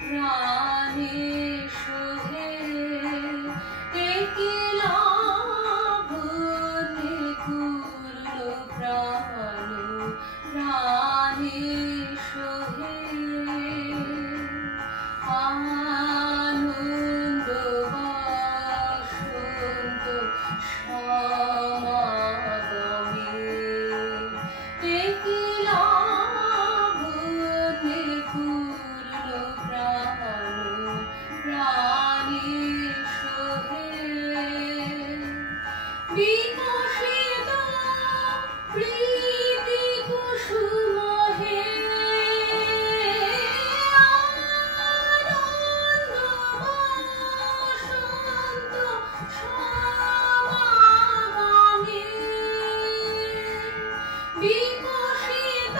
প্রাণে সোহে একলাভ নিকুল প্রাণ প্রাণে সোহে আনন্দ বসন্ত সমাগমে একলাভ নিকুল প্রাণ প্রাণে সোহে বিকশিত প্রীতি কুসুম হে আনন্দ বসন্ত সমাগমে বিকশিত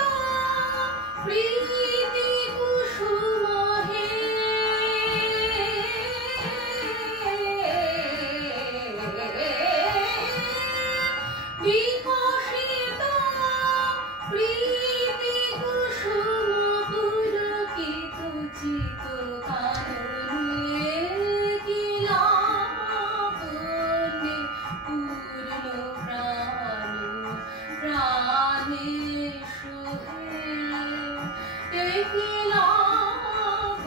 প্রীতি কুসুম হে বিকশিত প্রীতি কুসুম পুলকিত চিত কাননে একলাভ নিকুল প্রাণ প্রাণে সোহে একলাভ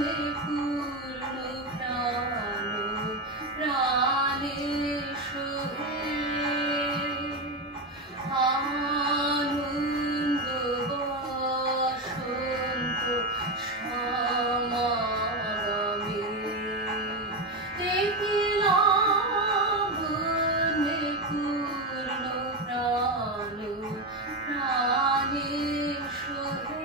নিকুল প্রাণ প্রাণে সোহে আনন্দ বসন্ত সমাগমে একলাভ নিকুল প্রাণ প্রাণে সোহে।